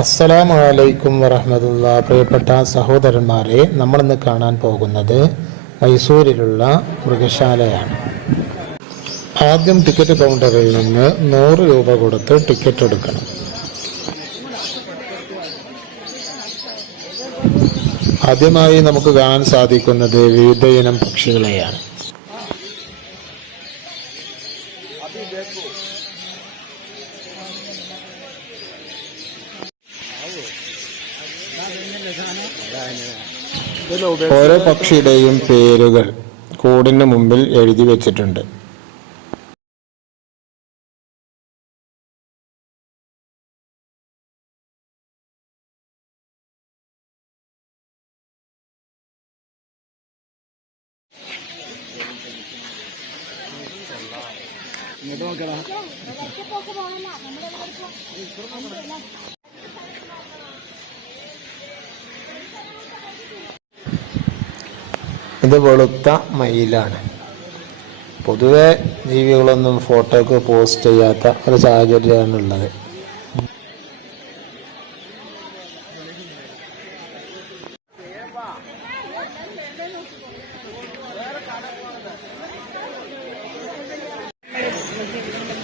അസ്സലാമു അലൈക്കും വറഹ്മത്തുള്ളാഹി. പ്രിയപ്പെട്ട സഹോദരന്മാരെ, നമ്മളിന്ന് കാണാൻ പോകുന്നത് മൈസൂരിലുള്ള മൃഗശാലയാണ്. ആദ്യം ടിക്കറ്റ് കൗണ്ടറിൽ നിന്ന് 100 രൂപ കൊടുത്ത് ടിക്കറ്റ് എടുക്കണം. ആദ്യമായി നമുക്ക് കാണാൻ സാധിക്കുന്നത് വിവിധ ഇനം പക്ഷികളെയാണ്. ഓരോ പക്ഷിയുടെയും പേരുകൾ കൂടിന് മുമ്പിൽ എഴുതി വെച്ചിട്ടുണ്ട്. ഇത് വെളുത്ത മയിലാണ്. പൊതുവെ ജീവികളൊന്നും ഫോട്ടോക്ക് പോസ്റ്റ് ചെയ്യാത്ത ഒരു സാഹചര്യമാണുള്ളത്.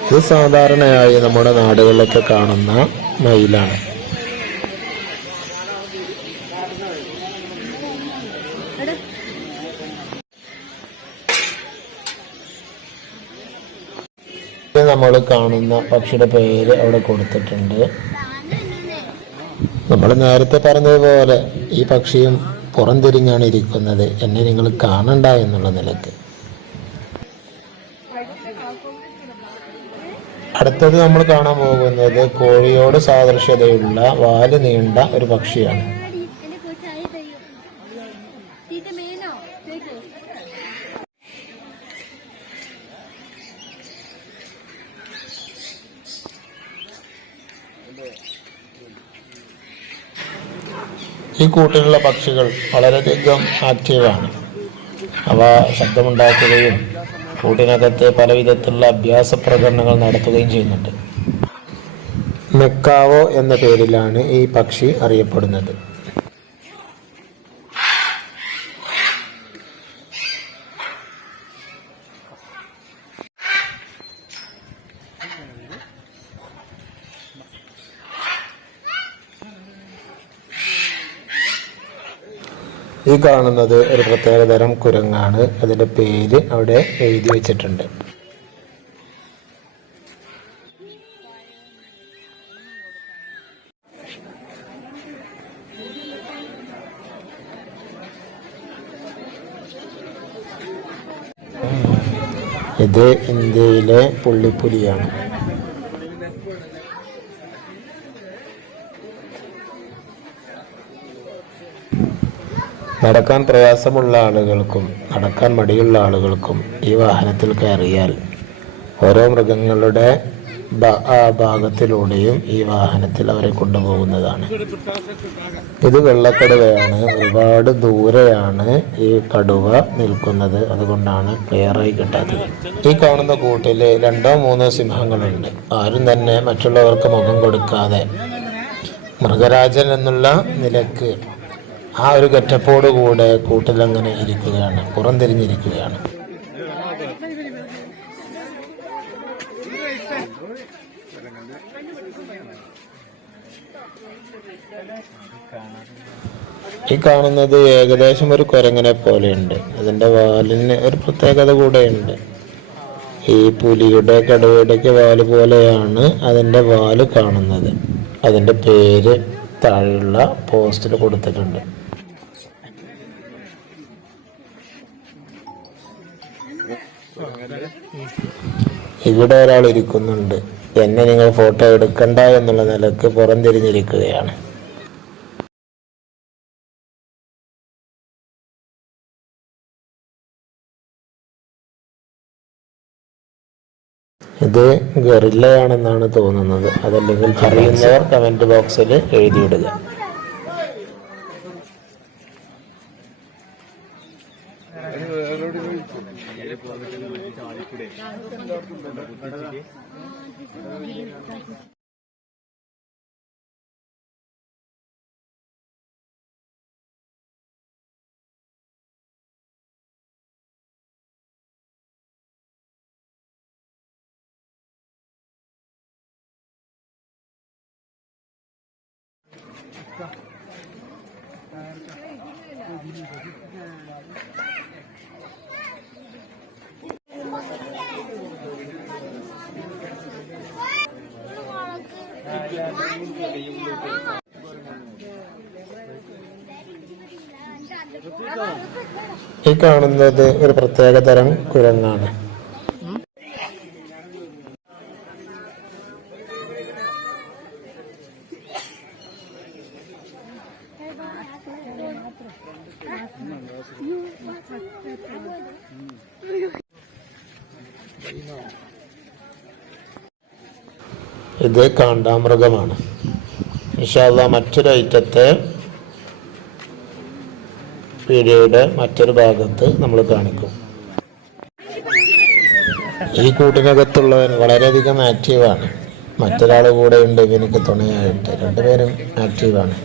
ഇത് സാധാരണയായി നമ്മുടെ നാടുകളിലൊക്കെ കാണുന്ന മയിലാണ്. നമ്മൾ കാണുന്ന പക്ഷിയുടെ പേര് അവിടെ കൊടുത്തിട്ടുണ്ട്. നമ്മൾ നേരത്തെ പറഞ്ഞതുപോലെ ഈ പക്ഷിയും പുറംതിരിഞ്ഞാണ് ഇരിക്കുന്നത്, എന്നെ നിങ്ങൾ കാണണ്ട എന്നുള്ള നിലക്ക്. അടുത്തത് നമ്മൾ കാണാൻ പോകുന്നത് കോഴിയോട് സാദൃശ്യതയുള്ള വാല് നീണ്ട ഒരു പക്ഷിയാണ്. ഈ കൂട്ടിലുള്ള പക്ഷികൾ വളരെയധികം ആക്റ്റീവാണ്. അവ ശബ്ദമുണ്ടാക്കുകയും കൂട്ടിനകത്ത് പല വിധത്തിലുള്ള അഭ്യാസ പ്രകടനങ്ങൾ നടത്തുകയും ചെയ്യുന്നുണ്ട്. മെക്കാവോ എന്ന പേരിലാണ് ഈ പക്ഷി അറിയപ്പെടുന്നത്. ഈ കാണുന്നത് ഒരു പ്രത്യേകതരം കുരങ്ങാണ്. അതിൻ്റെ പേര് അവിടെ എഴുതി വെച്ചിട്ടുണ്ട്. ഇത് ഇന്ത്യയിലെ പുള്ളിപ്പുലിയാണ്. നടക്കാൻ പ്രയാസമുള്ള ആളുകൾക്കും നടക്കാൻ മടിയുള്ള ആളുകൾക്കും ഈ വാഹനത്തിൽ കയറിയാൽ ഓരോ മൃഗങ്ങളുടെ ഭാഗത്തിലൂടെയും ഈ വാഹനത്തിൽ അവരെ കൊണ്ടുപോകുന്നതാണ്. ഇത് വെള്ളക്കടുവയാണ്. ഒരുപാട് ദൂരെയാണ് ഈ കടുവ നിൽക്കുന്നത്, അതുകൊണ്ടാണ് ക്ലിയറായി കിട്ടാത്തത്. ഈ കാണുന്ന കൂട്ടിൽ 2-3 സിംഹങ്ങളുണ്ട്. ആരും തന്നെ മറ്റുള്ളവർക്ക് മുഖം കൊടുക്കാതെ മൃഗരാജൻ എന്നുള്ള നിലക്ക് ആ ഒരു ഗെറ്റപ്പോടുകൂടെ കൂട്ടിലങ്ങനെ ഇരിക്കുകയാണ്, പുറംതിരിഞ്ഞിരിക്കുകയാണ്. ഈ കാണുന്നത് ഏകദേശം ഒരു കുരങ്ങനെ പോലെയുണ്ട്. അതിൻ്റെ വാലിന് ഒരു പ്രത്യേകത കൂടെയുണ്ട്. ഈ പുലിയുടെ കടുവയുടെയൊക്കെ വാല് പോലെയാണ് അതിൻ്റെ വാല് കാണുന്നത്. അതിൻ്റെ പേര് താഴെയുള്ള പോസ്റ്റിൽ കൊടുത്തിട്ടുണ്ട്. ഇവിടെ ഒരാൾ ഇരിക്കുന്നുണ്ട്. എന്നെ നിങ്ങൾ ഫോട്ടോ എടുക്കണ്ട എന്നുള്ള നിലക്ക് പുറംതിരിഞ്ഞിരിക്കുകയാണ്. ഇത് ഗറില്ലയാണെന്നാണ് തോന്നുന്നത്. അതല്ലെങ്കിൽ അറിയുന്നവർ കമന്റ് ബോക്സിൽ എഴുതിയിടുക. ഈ കാണുന്നത് ഒരു പ്രത്യേക തരം കുരങ്ങാണ്. ഇത് കാണ്ടാമൃഗമാണ്. ഇൻഷാ അല്ലാഹ് മറ്റൊരു ഐറ്റത്തെ വീഡിയോയുടെ മറ്റൊരു ഭാഗത്ത് നമ്മൾ കാണിക്കും. ഈ കൂട്ടിനകത്തുള്ളവൻ വളരെയധികം ആക്റ്റീവാണ്. മറ്റൊരാൾ കൂടെ ഉണ്ട് എനിക്ക് തുണയായിട്ട്. രണ്ടുപേരും ആക്റ്റീവാണ്.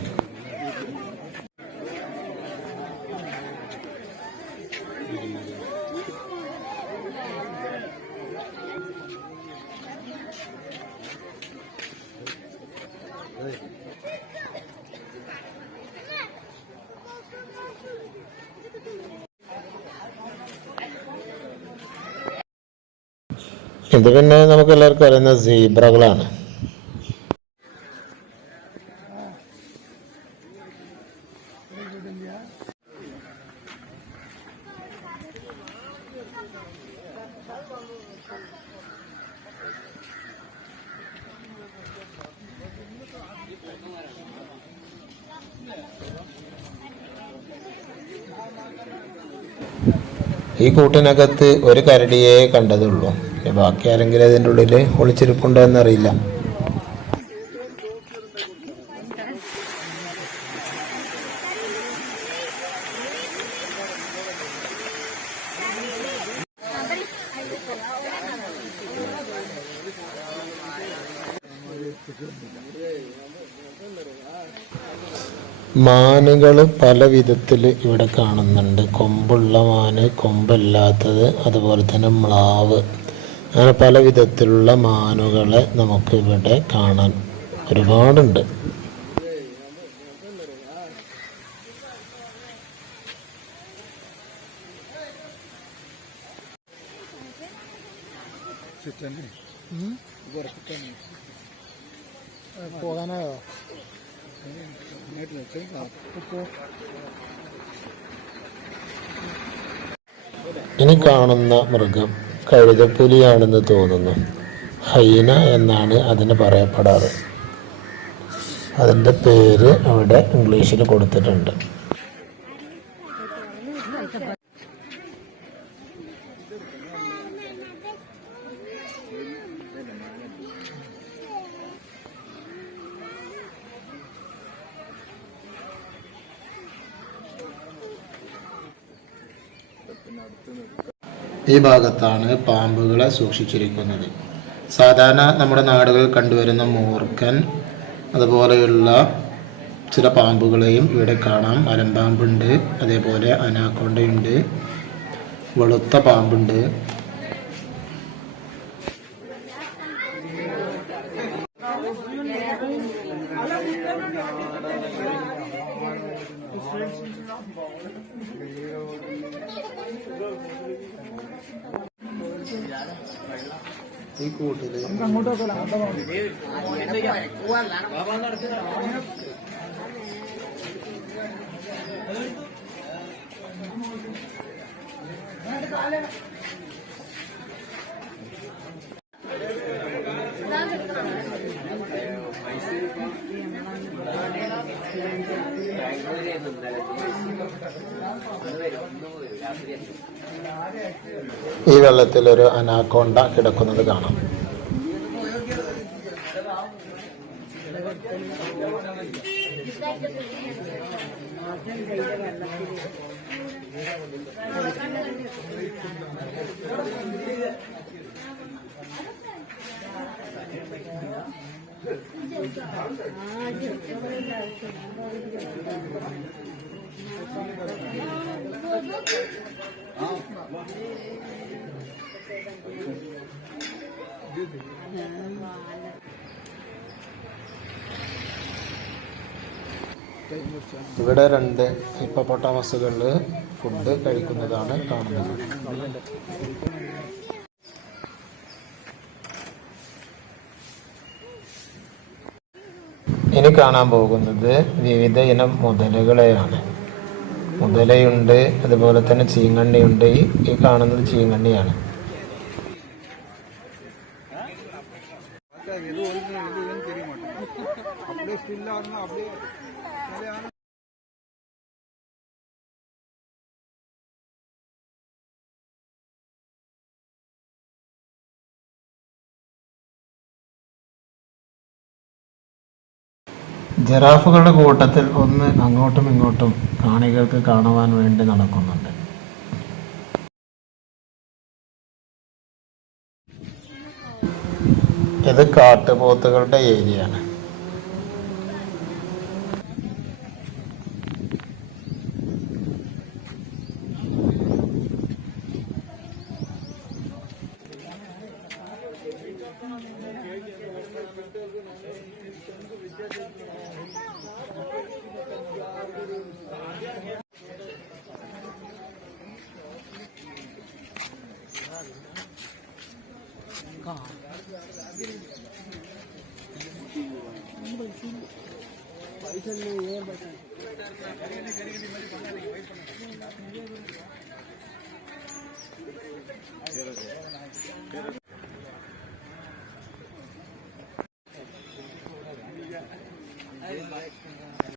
ഇത് പിന്നെ നമുക്ക് എല്ലാവർക്കും അറിയുന്ന സീബ്രകളാണ്. ഈ കൂട്ടിനകത്ത് ഒരു കരടിയെ കണ്ടതുള്ളൂ. ബാക്കി ആരെങ്കിലും അതിൻ്റെ ഉള്ളിൽ ഒളിച്ചിരിപ്പുണ്ടോ എന്നറിയില്ല. മാനുകൾ പല വിധത്തിൽ ഇവിടെ കാണുന്നുണ്ട്. കൊമ്പുള്ള മാന്, കൊമ്പില്ലാത്തത്, അതുപോലെ തന്നെ മ്ലാവ്, അങ്ങനെ പല വിധത്തിലുള്ള മാനുകളെ നമുക്ക് ഇവിടെ കാണാൻ ഒരുപാടുണ്ട്. പോകാനായോ? ഇനി കാണുന്ന മൃഗം കഴുതപ്പുലിയാണെന്ന് തോന്നുന്നു. ഹൈന എന്നാണ് അതിന് പറയപ്പെടാറ്. അതിൻ്റെ പേര് അവിടെ ഇംഗ്ലീഷിൽ കൊടുത്തിട്ടുണ്ട്. ഈ ഭാഗത്താണ് പാമ്പുകളെ സൂക്ഷിച്ചിരിക്കുന്നത്. സാധാരണ നമ്മുടെ നാടുകളിൽ കണ്ടുവരുന്ന മൂർഖൻ അതുപോലെയുള്ള ചില പാമ്പുകളെയും ഇവിടെ കാണാം. മലമ്പാമ്പുണ്ട്, അതേപോലെ അനാക്കോണ്ടയുണ്ട്, വെളുത്ത പാമ്പുണ്ട്. ഈ കൂട്ടില് ഈ വെള്ളത്തിൽ ഒരു അനാക്കോണ്ട കിടക്കുന്നത് കാണാം. ഇവിടെ 2 ഹിപ്പോപ്പൊട്ടാമസുകൾ ഫുഡ് കഴിക്കുന്നതാണ് കാണുന്നത്. ഇനി കാണാൻ പോകുന്നത് വിവിധ ഇനം മുതലകളെയാണ്. മുതലയുണ്ട്, അതുപോലെ തന്നെ ചീങ്കണ്ണിയുണ്ട്. ഈ കാണുന്നത് ചീങ്കണ്ണിയാണ്. ജിറാഫുകളുടെ കൂട്ടത്തിൽ ഒന്ന് അങ്ങോട്ടും ഇങ്ങോട്ടും കാണികൾക്ക് കാണുവാൻ വേണ്ടി നടക്കുന്നുണ്ട്. ഇത് കാട്ടുപോത്തുകളുടെ ഏരിയയാണ്.